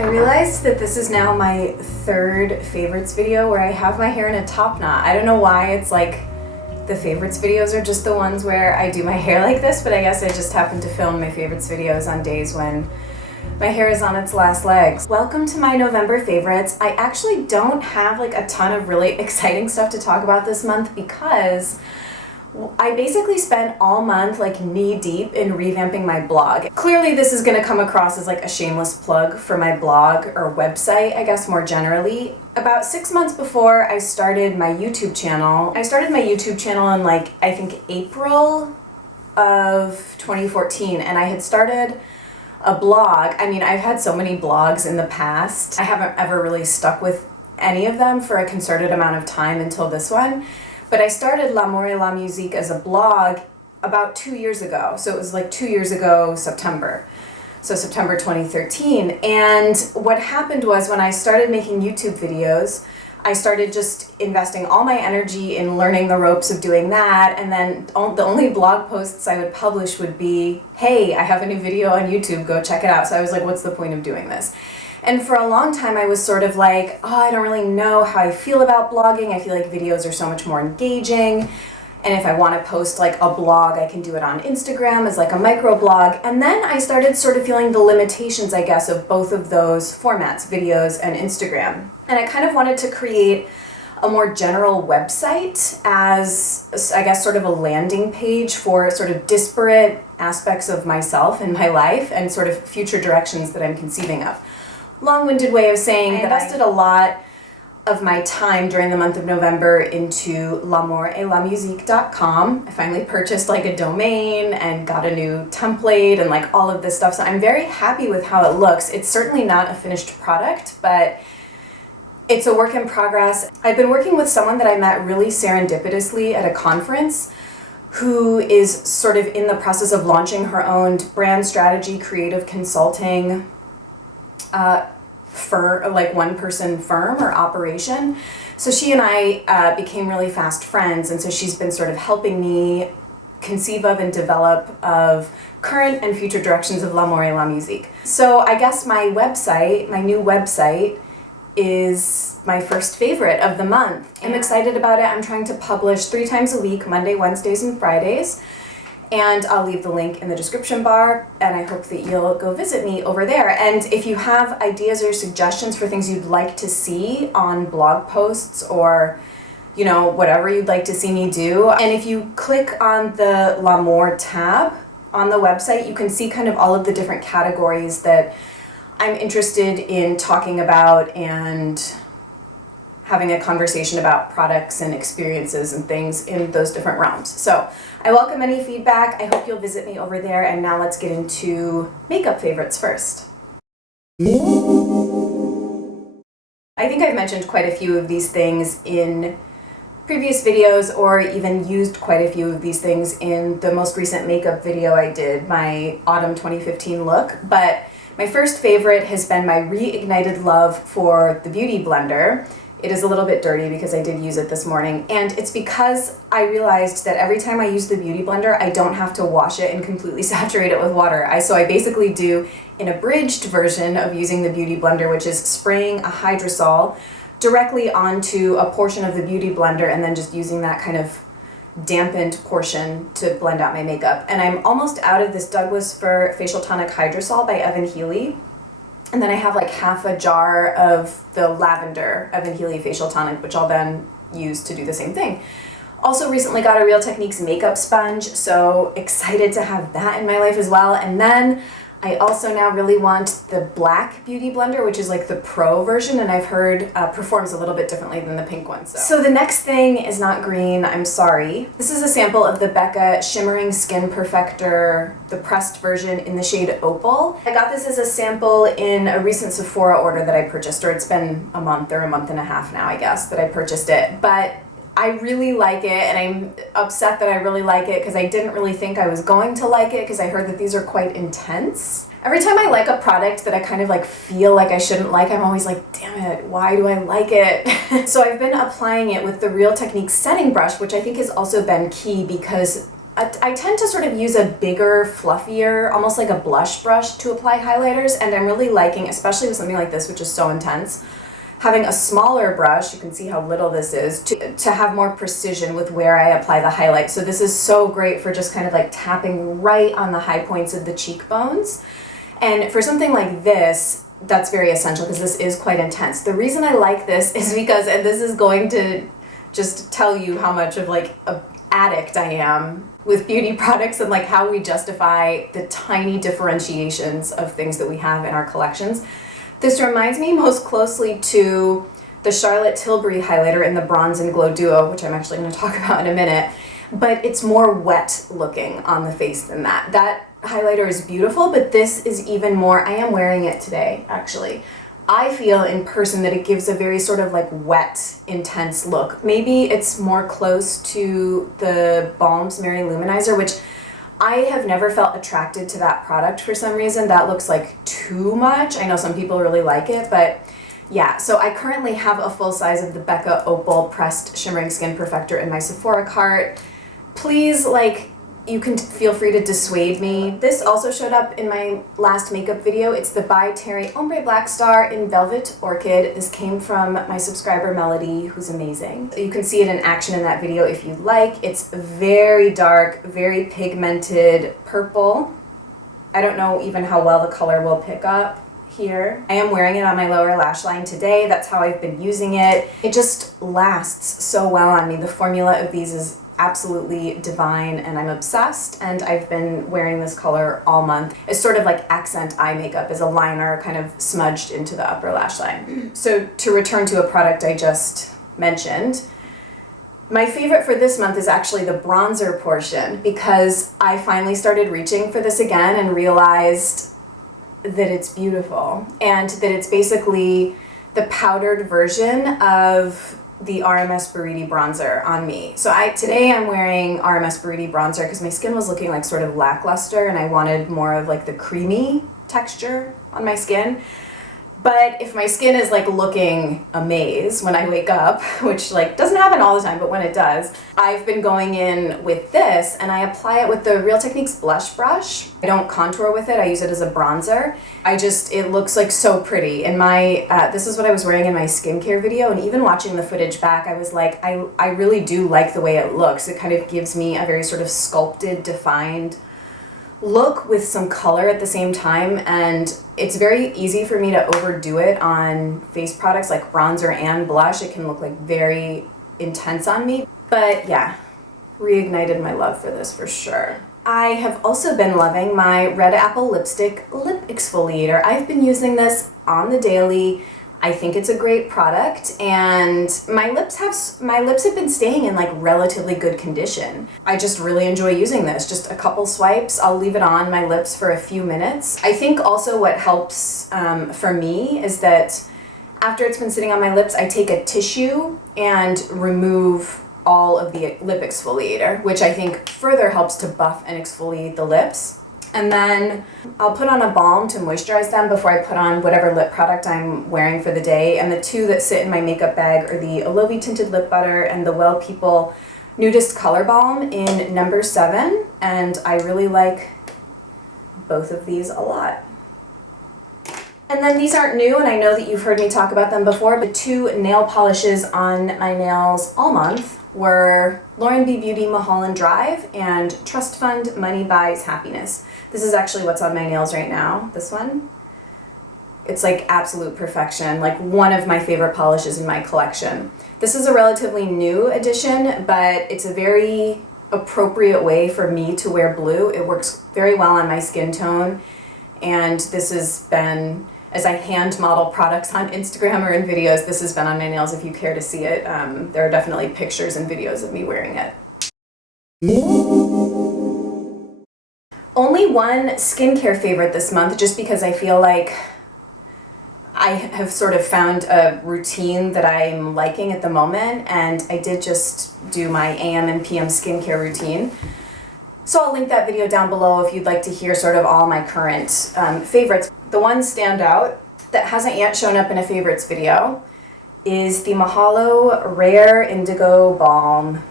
I realized that this is now my third favorites video where I have my hair in a top knot. I don't know why it's like the favorites videos are just the ones where I do my hair like this, but I guess I just happen to film my favorites videos on days when my hair is on its last legs. Welcome to my November favorites. I actually don't have like a ton of really exciting stuff to talk about this month because I basically spent all month like knee deep in revamping my blog. Clearly this is gonna come across as like a shameless plug for my blog or website, I guess more generally. About 6 months before I started my YouTube channel, in like, I think April of 2014, and I had started a blog. I mean, I've had so many blogs in the past. I haven't ever really stuck with any of them for a concerted amount of time until this one. But I started L'amour et la musique as a blog about 2 years ago. So it was like 2 years ago, September. So September 2013. And what happened was when I started making YouTube videos, I started just investing all my energy in learning the ropes of doing that. And then the only blog posts I would publish would be, hey, I have a new video on YouTube, go check it out. So I was like, what's the point of doing this? And for a long time, I was sort of like, oh, I don't really know how I feel about blogging. I feel like videos are so much more engaging. And if I want to post like a blog, I can do it on Instagram as like a microblog. And then I started sort of feeling the limitations, I guess, of both of those formats, videos and Instagram. And I kind of wanted to create a more general website as, I guess, sort of a landing page for sort of disparate aspects of myself and my life and sort of future directions that I'm conceiving of. Long-winded way of saying that I invested a lot of my time during the month of November into l'amouretlamusique.com. I finally purchased like a domain and got a new template and like all of this stuff. So I'm very happy with how it looks. It's certainly not a finished product, but it's a work in progress. I've been working with someone that I met really serendipitously at a conference who is sort of in the process of launching her own brand strategy, creative consulting, for like one-person firm or operation. So she and I became really fast friends, and so she's been sort of helping me conceive of and develop of current and future directions of L'amour et la musique. So I guess my website, my new website, is my first favorite of the month. I'm excited about it. I'm trying to publish 3 times a week, Monday, Wednesdays, and Fridays. And I'll leave the link in the description bar, and I hope that you'll go visit me over there. And if you have ideas or suggestions for things you'd like to see on blog posts or, you know, whatever you'd like to see me do, and if you click on the L'Amour tab on the website, you can see kind of all of the different categories that I'm interested in talking about and having a conversation about products and experiences and things in those different realms. So I welcome any feedback. I hope you'll visit me over there. And now let's get into makeup favorites first. I think I've mentioned quite a few of these things in previous videos, or even used quite a few of these things in the most recent makeup video I did, my autumn 2015 look. But my first favorite has been my reignited love for the Beauty Blender. It is a little bit dirty because I did use it this morning, and it's because I realized that every time I use the Beauty Blender, I don't have to wash it and completely saturate it with water. So I basically do an abridged version of using the Beauty Blender, which is spraying a hydrosol directly onto a portion of the Beauty Blender and then just using that kind of dampened portion to blend out my makeup. And I'm almost out of this Douglas Fir Facial Tonic Hydrosol by Evan Healy. And then I have like half a jar of the lavender Evan Healy facial tonic, which I'll then use to do the same thing. Also recently got a Real Techniques makeup sponge, so excited to have that in my life as well. And then I also now really want the black Beauty Blender, which is like the pro version, and I've heard performs a little bit differently than the pink one. So the next thing is not green, I'm sorry. This is a sample of the Becca Shimmering Skin Perfector, the pressed version in the shade Opal. I got this as a sample in a recent Sephora order that I purchased, or it's been a month or a month and a half now, I guess, that I purchased it. But I really like it, and I'm upset that I really like it because I didn't really think I was going to like it because I heard that these are quite intense. Every time I like a product that I kind of like feel like I shouldn't like, I'm always like, damn it, why do I like it? So I've been applying it with the Real Techniques setting brush, which I think has also been key because I tend to sort of use a bigger, fluffier, almost like a blush brush to apply highlighters, and I'm really liking, especially with something like this, which is so intense, having a smaller brush, you can see how little this is, to have more precision with where I apply the highlight. So this is so great for just kind of like tapping right on the high points of the cheekbones. And for something like this, that's very essential because this is quite intense. The reason I like this is because, and this is going to just tell you how much of like a addict I am with beauty products and like how we justify the tiny differentiations of things that we have in our collections. This reminds me most closely to the Charlotte Tilbury highlighter in the Bronze and Glow Duo, which I'm actually going to talk about in a minute, but it's more wet looking on the face than that. That highlighter is beautiful, but this is even more. I am wearing it today, actually. I feel in person that it gives a very sort of like wet, intense look. Maybe it's more close to the Balm's Mary Luminizer, which I have never felt attracted to that product for some reason. That looks like too much. I know some people really like it, but yeah. So I currently have a full size of the Becca Opal Pressed Shimmering Skin Perfector in my Sephora cart. Please, like, you can feel free to dissuade me. This also showed up in my last makeup video. It's the By Terry Ombre Black Star in Velvet Orchid. This came from my subscriber Melody, who's amazing. You can see it in action in that video if you'd like. It's very dark, very pigmented purple. I don't know even how well the color will pick up here. I am wearing it on my lower lash line today. That's how I've been using it. It just lasts so well on me. The formula of these is absolutely divine and I'm obsessed, and I've been wearing this color all month. It's sort of like accent eye makeup as a liner kind of smudged into the upper lash line. So to return to a product I just mentioned, my favorite for this month is actually the bronzer portion, because I finally started reaching for this again and realized that it's beautiful and that it's basically the powdered version of the RMS Buriti bronzer on me. So today I'm wearing RMS Buriti bronzer because my skin was looking like sort of lackluster and I wanted more of like the creamy texture on my skin. But if my skin is like looking a maze when I wake up, which like doesn't happen all the time, but when it does, I've been going in with this and I apply it with the Real Techniques blush brush. I don't contour with it, I use it as a bronzer. It looks like so pretty. In my, this is what I was wearing in my skincare video, and even watching the footage back, I was like, I really do like the way it looks. It kind of gives me a very sort of sculpted, defined look with some color at the same time, and it's very easy for me to overdo it on face products like bronzer and blush. It can look like very intense on me, but yeah, reignited my love for this for sure. I have also been loving my Red Apple Lipstick Lip Exfoliator. I've been using this on the daily. I think it's a great product, and my lips have been staying in like relatively good condition. I just really enjoy using this. Just a couple swipes, I'll leave it on my lips for a few minutes. I think also what helps for me is that after it's been sitting on my lips, I take a tissue and remove all of the lip exfoliator, which I think further helps to buff and exfoliate the lips. And then I'll put on a balm to moisturize them before I put on whatever lip product I'm wearing for the day. And the two that sit in my makeup bag are the Aloe Tinted Lip Butter and the Well People Nudist Color Balm in number 7. And I really like both of these a lot. And then these aren't new, and I know that you've heard me talk about them before, but 2 nail polishes on my nails all month were Lauren B. Beauty Mulholland Drive and Trust Fund Money Buys Happiness. This is actually what's on my nails right now, this one. It's like absolute perfection, like one of my favorite polishes in my collection. This is a relatively new addition, but it's a very appropriate way for me to wear blue. It works very well on my skin tone, and this has been, as I hand model products on Instagram or in videos, this has been on my nails if you care to see it. There are definitely pictures and videos of me wearing it. Only one skincare favorite this month, just because I feel like I have sort of found a routine that I'm liking at the moment, and I did just do my AM and PM skincare routine. So I'll link that video down below if you'd like to hear sort of all my current favorites. The one standout that hasn't yet shown up in a favorites video is the Mahalo Rare Indigo Balm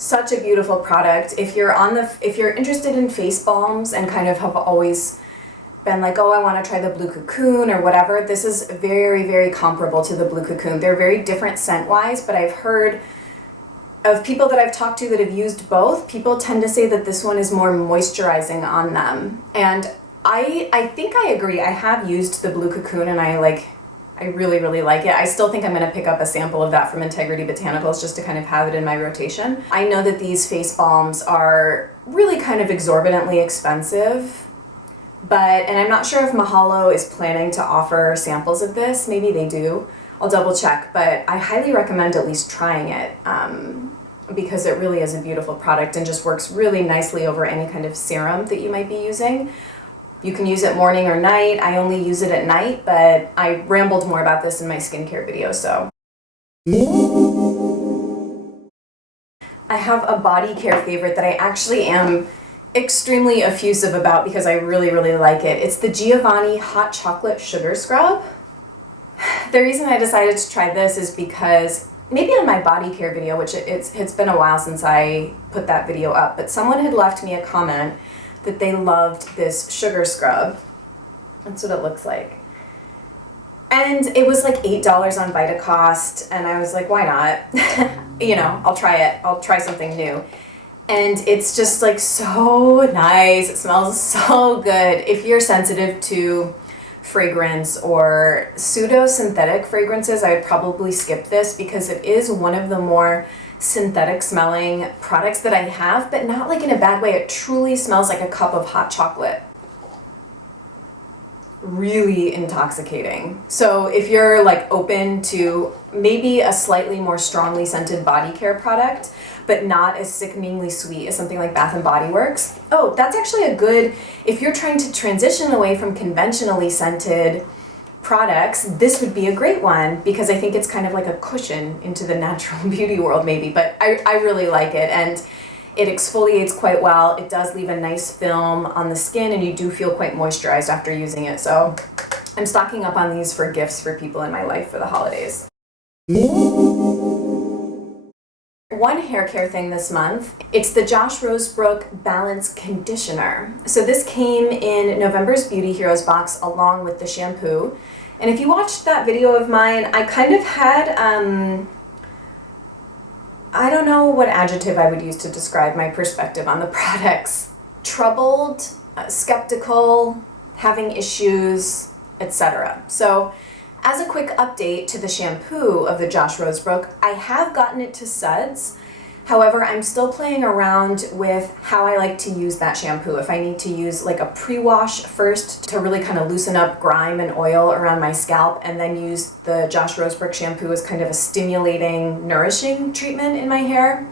Such a beautiful product. If you're interested in face balms and kind of have always been like, oh, I want to try the Blue Cocoon or whatever, this is very, very comparable to the Blue Cocoon. They're very different scent-wise, but I've heard of people that I've talked to that have used both, people tend to say that this one is more moisturizing on them. And I think I agree. I have used the Blue Cocoon and I really, really like it. I still think I'm going to pick up a sample of that from Integrity Botanicals just to kind of have it in my rotation. I know that these face balms are really kind of exorbitantly expensive, and I'm not sure if Mahalo is planning to offer samples of this. Maybe they do. I'll double check, but I highly recommend at least trying it because it really is a beautiful product and just works really nicely over any kind of serum that you might be using. You can use it morning or night. I only use it at night, but I rambled more about this in my skincare video, so. I have a body care favorite that I actually am extremely effusive about because I really, really like it. It's the Giovanni Hot Chocolate Sugar Scrub. The reason I decided to try this is because maybe on my body care video, which it's been a while since I put that video up, but someone had left me a comment that they loved this sugar scrub. That's what it looks like. And it was like $8 on Vitacost, and I was like, why not? You know, I'll try it. I'll try something new. And it's just like so nice. It smells so good. If you're sensitive to fragrance or pseudo-synthetic fragrances, I would probably skip this because it is one of the more synthetic smelling products that I have, but not like in a bad way. It truly smells like a cup of hot chocolate. Really intoxicating. So if you're like open to maybe a slightly more strongly scented body care product, but not as sickeningly sweet as something like Bath & Body Works. Oh, that's actually a good, if you're trying to transition away from conventionally scented products, this would be a great one because I think it's kind of like a cushion into the natural beauty world maybe, but I really like it, and it exfoliates quite well. It does leave a nice film on the skin and you do feel quite moisturized after using it. So I'm stocking up on these for gifts for people in my life for the holidays. One hair care thing this month, it's the Josh Rosebrook Balance Conditioner. So this came in November's Beauty Heroes box along with the shampoo. And if you watched that video of mine, I kind of had, I don't know what adjective I would use to describe my perspective on the products. Troubled, skeptical, having issues, etc. So as a quick update to the shampoo of the Josh Rosebrook, I have gotten it to suds. However, I'm still playing around with how I like to use that shampoo. If I need to use like a pre-wash first to really kind of loosen up grime and oil around my scalp, and then use the Josh Rosebrook shampoo as kind of a stimulating, nourishing treatment in my hair.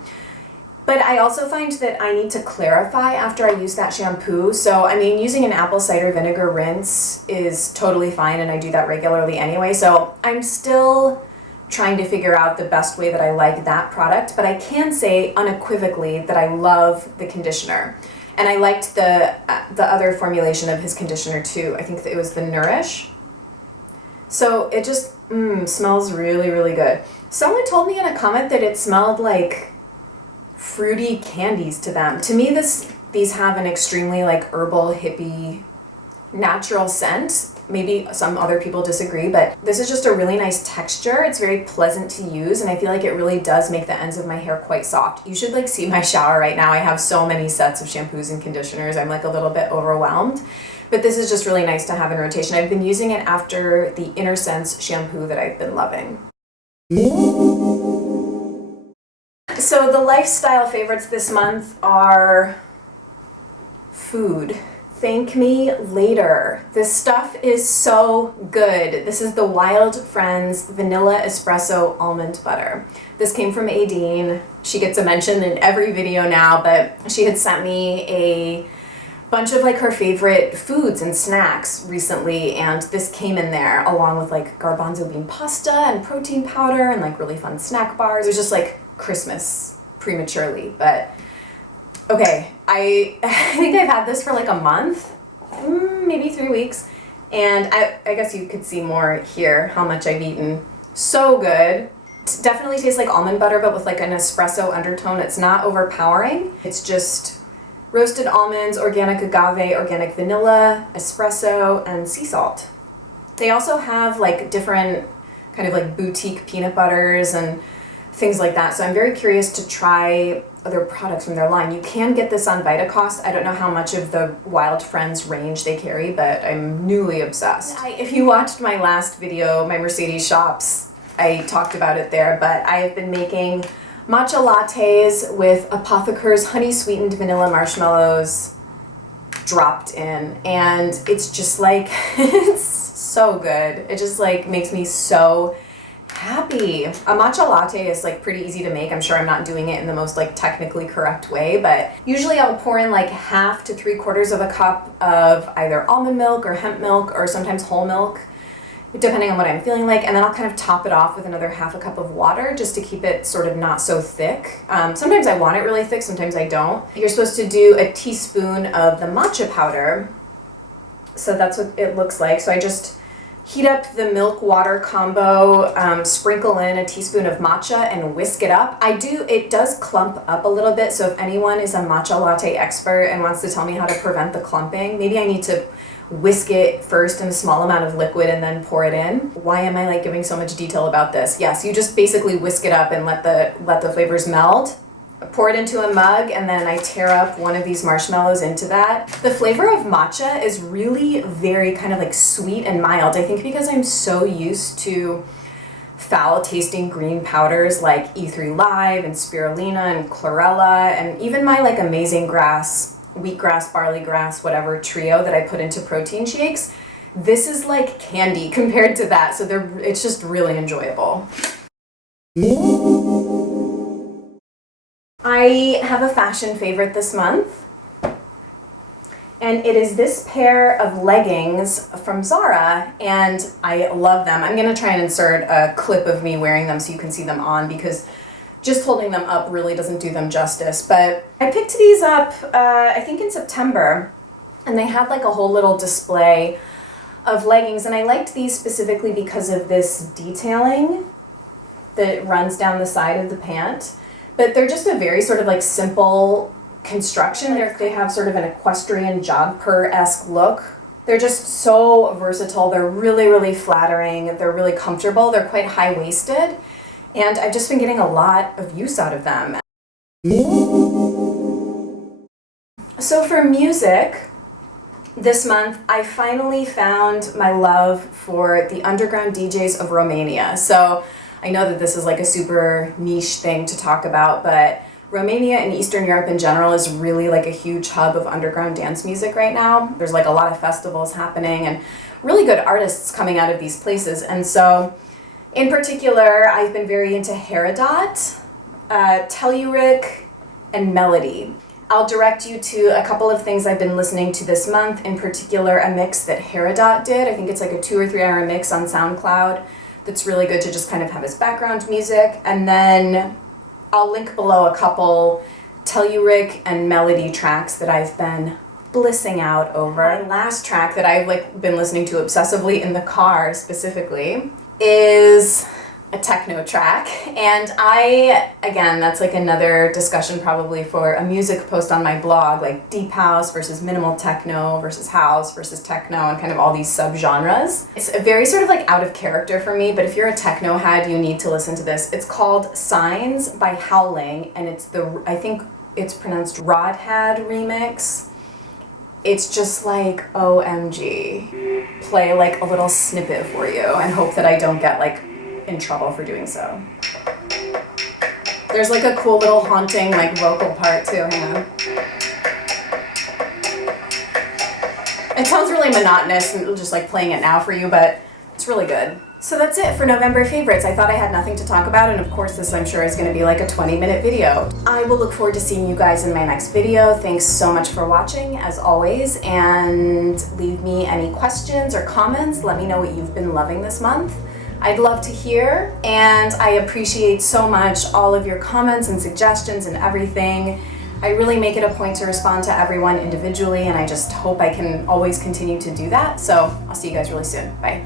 But I also find that I need to clarify after I use that shampoo. So, I mean, using an apple cider vinegar rinse is totally fine, and I do that regularly anyway. So I'm still trying to figure out the best way that I like that product, but I can say unequivocally that I love the conditioner. And I liked the other formulation of his conditioner too. I think that it was the Nourish. So it just smells really, really good. Someone told me in a comment that it smelled like fruity candies to them. To me, these have an extremely like herbal, hippie, natural scent. Maybe some other people disagree, but this is just a really nice texture. It's very pleasant to use, and I feel like it really does make the ends of my hair quite soft. You should like see my shower right now. I have so many sets of shampoos and conditioners. I'm like a little bit overwhelmed, but this is just really nice to have in rotation. I've been using it after the Inner Sense shampoo that I've been loving. So the lifestyle favorites this month are food. Thank me later. This stuff is so good. This is the Wild Friends Vanilla Espresso Almond Butter. This came from Aideen. She gets a mention in every video now, but she had sent me a bunch of like her favorite foods and snacks recently, and this came in there along with like garbanzo bean pasta and protein powder and like really fun snack bars. It was just like Christmas prematurely, but okay, I think I've had this for like a month, maybe 3 weeks, and I guess you could see more here how much I've eaten. So good. definitely tastes like almond butter, but with like an espresso undertone. It's not overpowering. It's just roasted almonds, organic agave, organic vanilla, espresso, and sea salt. They also have like different kind of like boutique peanut butters and things like that. So I'm very curious to try other products from their line. You can get this on Vitacost. I don't know how much of the Wild Friends range they carry, but I'm newly obsessed. If you watched my last video, my Mercedes shops, I talked about it there, but I have been making matcha lattes with Apotheker's honey sweetened vanilla marshmallows dropped in, and it's just like, it's so good. It just like makes me so happy. A matcha latte is like pretty easy to make. I'm sure I'm not doing it in the most like technically correct way, but usually I'll pour in like 1/2 to 3/4 of a cup of either almond milk or hemp milk or sometimes whole milk, depending on what I'm feeling like, and then I'll kind of top it off with another 1/2 cup of water just to keep it sort of not so thick. Sometimes I want it really thick, sometimes I don't. You're supposed to do a teaspoon of the matcha powder, so that's what it looks like. So I just heat up the milk water combo, sprinkle in a teaspoon of matcha and whisk it up. It does clump up a little bit, so if anyone is a matcha latte expert and wants to tell me how to prevent the clumping, maybe I need to whisk it first in a small amount of liquid and then pour it in. Why am I like giving so much detail about this? Yes, you just basically whisk it up and let the flavors meld. Pour it into a mug, and then I tear up one of these marshmallows into that. The flavor of matcha is really very kind of like sweet and mild. I think because I'm so used to foul tasting green powders like E3 Live and spirulina and chlorella, and even my like amazing grass, wheatgrass, barley grass, whatever trio that I put into protein shakes. This is like candy compared to that, so it's just really enjoyable. I have a fashion favorite this month, and it is this pair of leggings from Zara, and I love them. I'm going to try and insert a clip of me wearing them so you can see them on, because just holding them up really doesn't do them justice. But I picked these up, I think in September, and they had like a whole little display of leggings, and I liked these specifically because of this detailing that runs down the side of the pant. But they're just a very sort of like simple construction. They have sort of an equestrian jodhpur-esque look. They're just so versatile. They're really, really flattering. They're really comfortable. They're quite high-waisted. And I've just been getting a lot of use out of them. So for music, this month I finally found my love for the underground DJs of Romania. So I know that this is like a super niche thing to talk about, but Romania and Eastern Europe in general is really like a huge hub of underground dance music right now. There's like a lot of festivals happening and really good artists coming out of these places. And so in particular, I've been very into Herodot, Telluric, and Melody. I'll direct you to a couple of things I've been listening to this month, in particular a mix that Herodot did. I think it's like a 2 or 3 hour mix on SoundCloud. That's really good to just kind of have as background music. And then I'll link below a couple Telluric and Melody tracks that I've been blissing out over. My last track that I've like been listening to obsessively in the car specifically is a techno track, and again, that's like another discussion probably for a music post on my blog, like deep house versus minimal techno versus house versus techno, and kind of all these subgenres. It's a very sort of like out of character for me, but if you're a techno head, you need to listen to this. It's called Signs by Howling, and I think it's pronounced Rodhad remix. It's just like OMG. Play like a little snippet for you and hope that I don't get like in trouble for doing so. There's like a cool little haunting like vocal part too, hang on. It sounds really monotonous and just like playing it now for you, but it's really good. So that's it for November favorites. I thought I had nothing to talk about, and of course this I'm sure is going to be like a 20-minute video. I will look forward to seeing you guys in my next video. Thanks so much for watching as always, and leave me any questions or comments. Let me know what you've been loving this month. I'd love to hear, and I appreciate so much all of your comments and suggestions and everything. I really make it a point to respond to everyone individually, and I just hope I can always continue to do that. So I'll see you guys really soon. Bye.